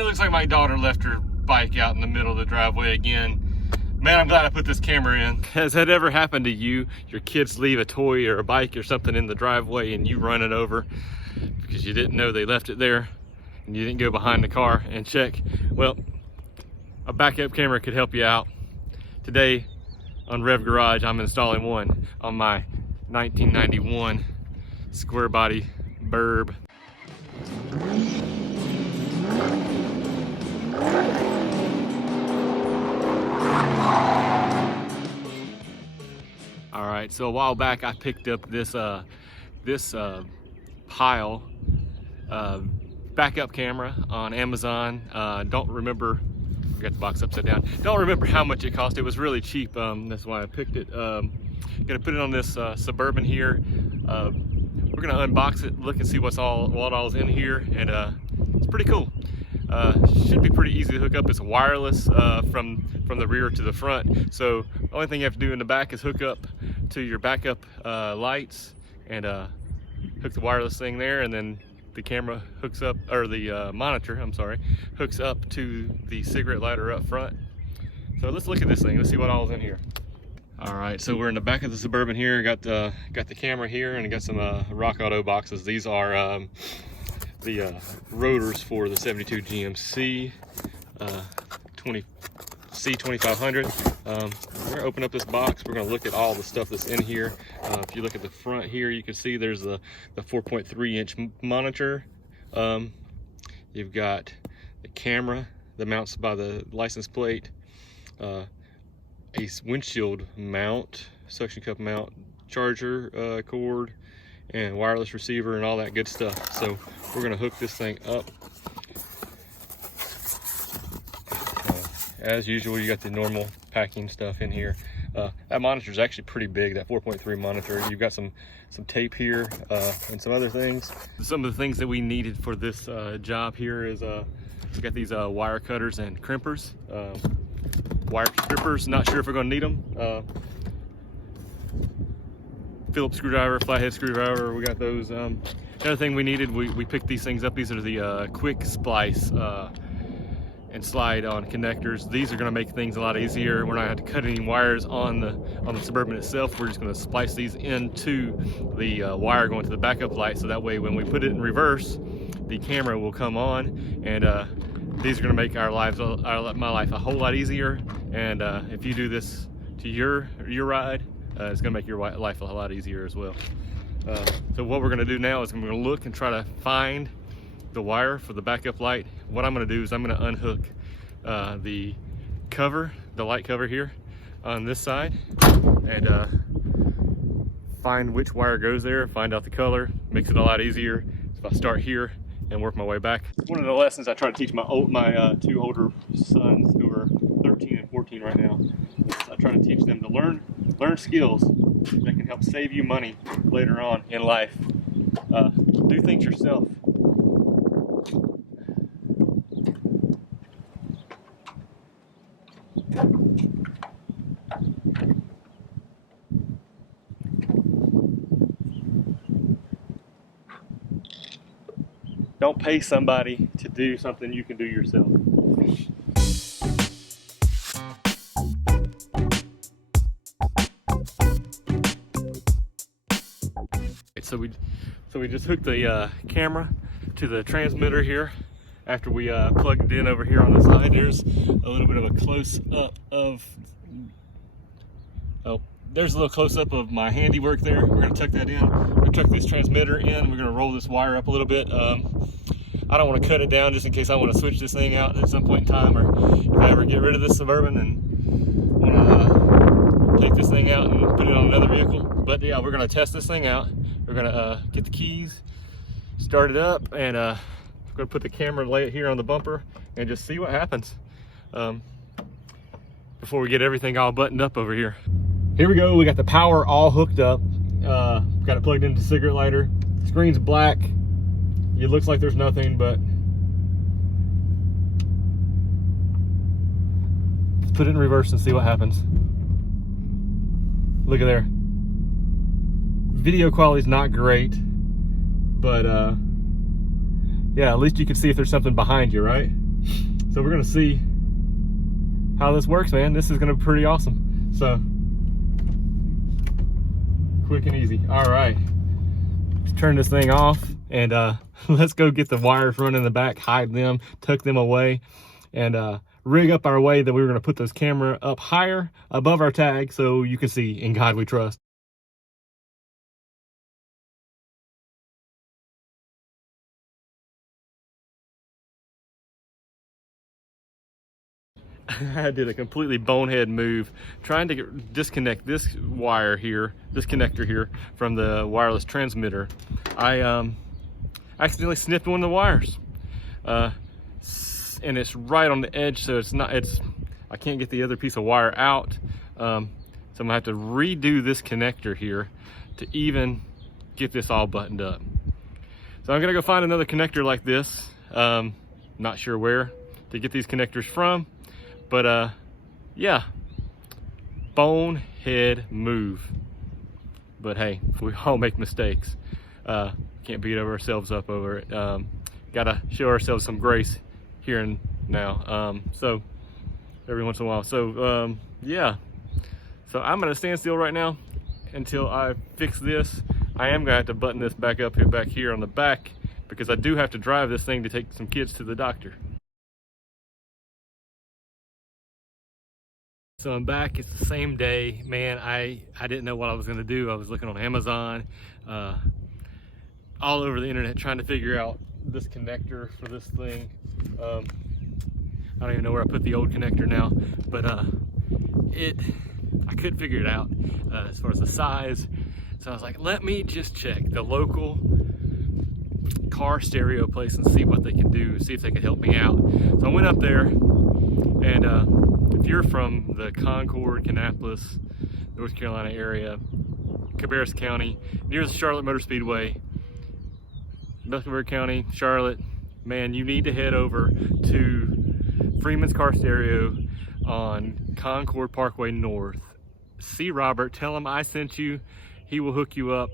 it looks like my daughter left her bike out in the middle of the driveway again. Man, I'm glad I put this camera in. Has that ever happened to you? Your kids leave a toy or a bike or something in the driveway and you run it over because you didn't know they left it there and you didn't go behind the car and check? Well, a backup camera could help you out. Today on Rev'd Garage, I'm installing one on my 1991 square body Burb. All right, so a while back I picked up this pile backup camera on Amazon. Don't remember, I got the box upside down. Don't remember how much it cost. It was really cheap. That's why I picked it. Gonna put it on this Suburban here. We're gonna unbox it, look and see what all's in here, and it's pretty cool. Should be pretty easy to hook up. It's wireless from the rear to the front. So the only thing you have to do in the back is hook up to your backup lights and hook the wireless thing there, and then the camera hooks up, or the monitor, I'm sorry, hooks up to the cigarette lighter up front. So let's look at this thing. Let's see what all's in here. All right, so we're in the back of the Suburban here. Got the camera here, and got some Rock Auto boxes. These are the rotors for the 72 GMC C2500. We're gonna open up this box. We're gonna look at all the stuff that's in here. If you look at the front here, you can see there's the 4.3-inch monitor. You've got the camera that mounts by the license plate, a windshield mount, suction cup mount, charger cord, and wireless receiver and all that good stuff. So we're gonna hook this thing up. As usual, you got the normal packing stuff in here. That monitor is actually pretty big, that 4.3 monitor. You've got some tape here and some other things. Some of the things that we needed for this job here is we got these wire cutters and crimpers. Wire strippers, not sure if we're gonna need them. Phillips screwdriver, flathead screwdriver, we got those. Another thing we needed, we picked these things up. These are the quick splice and slide on connectors. These are gonna make things a lot easier. We're not gonna have to cut any wires on the Suburban itself. We're just gonna splice these into the wire going to the backup light, so that way when we put it in reverse, the camera will come on, and these are gonna make my life a whole lot easier. And if you do this to your ride, it's gonna make your life a lot easier as well. So what we're gonna do now is I'm gonna look and try to find the wire for the backup light. What I'm gonna do is I'm gonna unhook the cover, the light cover here on this side, and find which wire goes there, find out the color. Makes it a lot easier if I start here and work my way back. One of the lessons I try to teach my two older sons who are 13 and 14 right now, I try to teach them to learn skills that can help save you money later on in life. Do things yourself. Don't pay somebody to do something you can do yourself. So we just hooked the camera to the transmitter here. After we plugged it in over here on the side, there's a little bit of a close-up of, there's a little close-up of my handiwork there. We're gonna tuck that in. We're gonna tuck this transmitter in. We're gonna roll this wire up a little bit. I don't want to cut it down just in case I want to switch this thing out at some point in time, or if I ever get rid of this Suburban and want to take this thing out and put it on another vehicle. But yeah, we're gonna test this thing out. We're gonna get the keys, start it up, and we're gonna put the camera, lay it here on the bumper, and just see what happens before we get everything all buttoned up over here. Here we go. We got the power all hooked up. Got it plugged into the cigarette lighter. Screen's black. It looks like there's nothing, but let's put it in reverse and see what happens. Look at there. Video quality's not great, but yeah, at least you can see if there's something behind you, right? So we're gonna see how this works, man. This is gonna be pretty awesome. So, quick and easy. All right, let's turn this thing off and let's go get the wires running in the back, hide them, tuck them away, and rig up our way that we were gonna put this camera up higher above our tag so you can see "In God We Trust." I did a completely bonehead move trying to disconnect this wire here, this connector here, from the wireless transmitter. I accidentally snipped one of the wires, and it's right on the edge, so I can't get the other piece of wire out. So I'm gonna have to redo this connector here to even get this all buttoned up. So I'm gonna go find another connector like this, not sure where to get these connectors from. But yeah, bonehead move. But hey, we all make mistakes. Can't beat ourselves up over it. Gotta show ourselves some grace here and now. So every once in a while. So yeah. So I'm gonna stand still right now until I fix this. I am gonna have to button this back up here, back here on the back, because I do have to drive this thing to take some kids to the doctor. So I'm back. It's the same day. Man, I didn't know what I was gonna do. I was looking on Amazon, all over the internet, trying to figure out this connector for this thing. I don't even know where I put the old connector now, but I couldn't figure it out as far as the size. So I was like, let me just check the local car stereo place and see what they can do, see if they can help me out. So I went up there, and if you're from the Concord, Kannapolis, North Carolina area, Cabarrus County, near the Charlotte Motor Speedway, Mecklenburg County, Charlotte, man, you need to head over to Freemans Car Stereo on Concord Parkway North. See Robert, tell him I sent you. He will hook you up.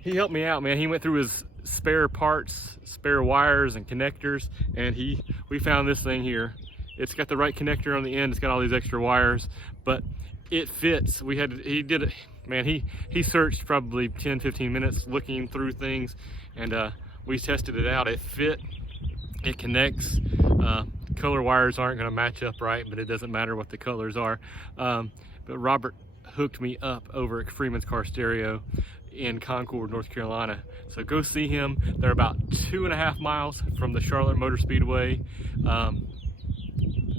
He helped me out, man. He went through his spare parts, spare wires and connectors, and we found this thing here. It's got the right connector on the end. It's got all these extra wires, but it fits. He did it, man. He searched probably 10-15 minutes looking through things, and we tested it out. It fit, it connects. Color wires aren't gonna match up right, but it doesn't matter what the colors are. But Robert hooked me up over at Freeman's Car Stereo in Concord, North Carolina. So go see him. They're about 2.5 miles from the Charlotte Motor Speedway.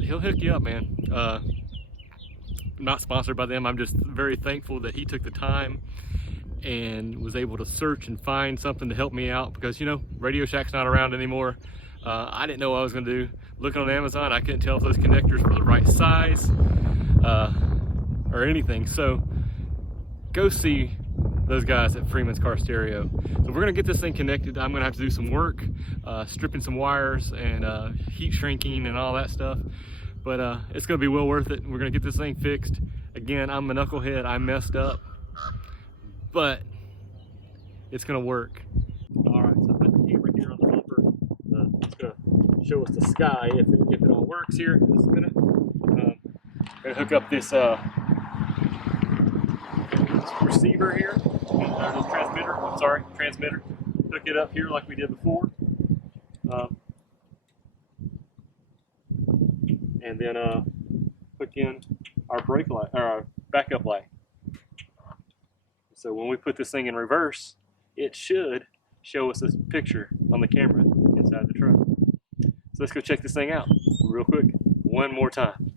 He'll hook you up, man. I'm not sponsored by them. I'm just very thankful that he took the time and was able to search and find something to help me out, because, you know, Radio Shack's not around anymore. I didn't know what I was gonna do. Looking on Amazon, I couldn't tell if those connectors were the right size or anything. So go see those guys at Freeman's Car Stereo. So we're gonna get this thing connected. I'm gonna have to do some work, stripping some wires and heat shrinking and all that stuff. But it's gonna be well worth it. We're gonna get this thing fixed. Again, I'm a knucklehead, I messed up, but it's gonna work. All right, so I put the camera here on the bumper. It's gonna show us the sky if it all works here in just a minute. Gonna hook up this receiver here, this transmitter. I'm sorry, transmitter. Hook it up here like we did before, and then hook in our brake light, or our backup light. So when we put this thing in reverse, it should show us this picture on the camera inside the truck. So let's go check this thing out real quick, one more time.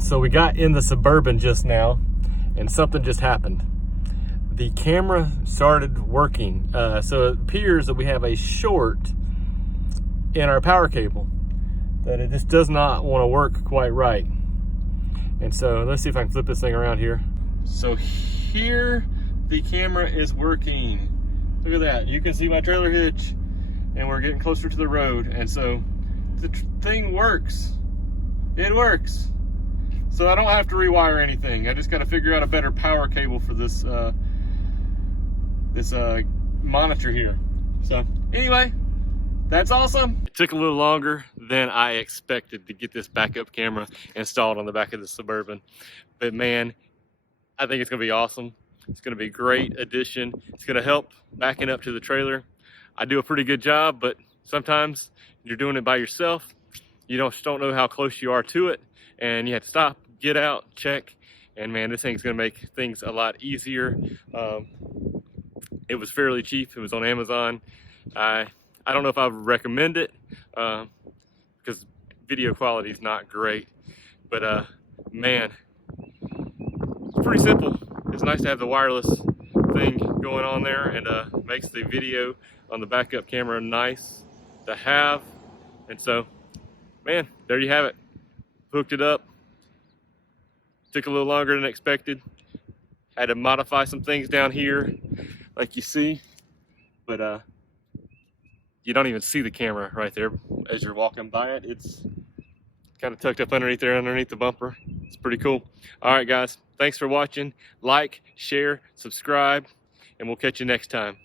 So we got in the Suburban just now, and something just happened. The camera started working. So it appears that we have a short in our power cable, that it just does not want to work quite right. And so let's see if I can flip this thing around here. So here the camera is working. Look at that. You can see my trailer hitch, and we're getting closer to the road. And so the thing works. It works. So I don't have to rewire anything. I just got to figure out a better power cable for this monitor here. So anyway, that's awesome. It took a little longer than I expected to get this backup camera installed on the back of the Suburban. But man, I think it's gonna be awesome. It's gonna be a great addition. It's gonna help backing up to the trailer. I do a pretty good job, but sometimes you're doing it by yourself. You don't know how close you are to it, and you have to stop, get out, check, and man, this thing's gonna make things a lot easier. It was fairly cheap. It was on Amazon. I don't know if I would recommend it because video quality is not great, but man, it's pretty simple. It's nice to have the wireless thing going on there, and makes the video on the backup camera nice to have. And so, man, there you have it. Hooked it up. Took a little longer than expected. Had to modify some things down here, like you see, but you don't even see the camera right there as you're walking by it. It's kind of tucked up underneath there, underneath the bumper. It's pretty cool. All right, guys, thanks for watching. Like, share, subscribe, and we'll catch you next time.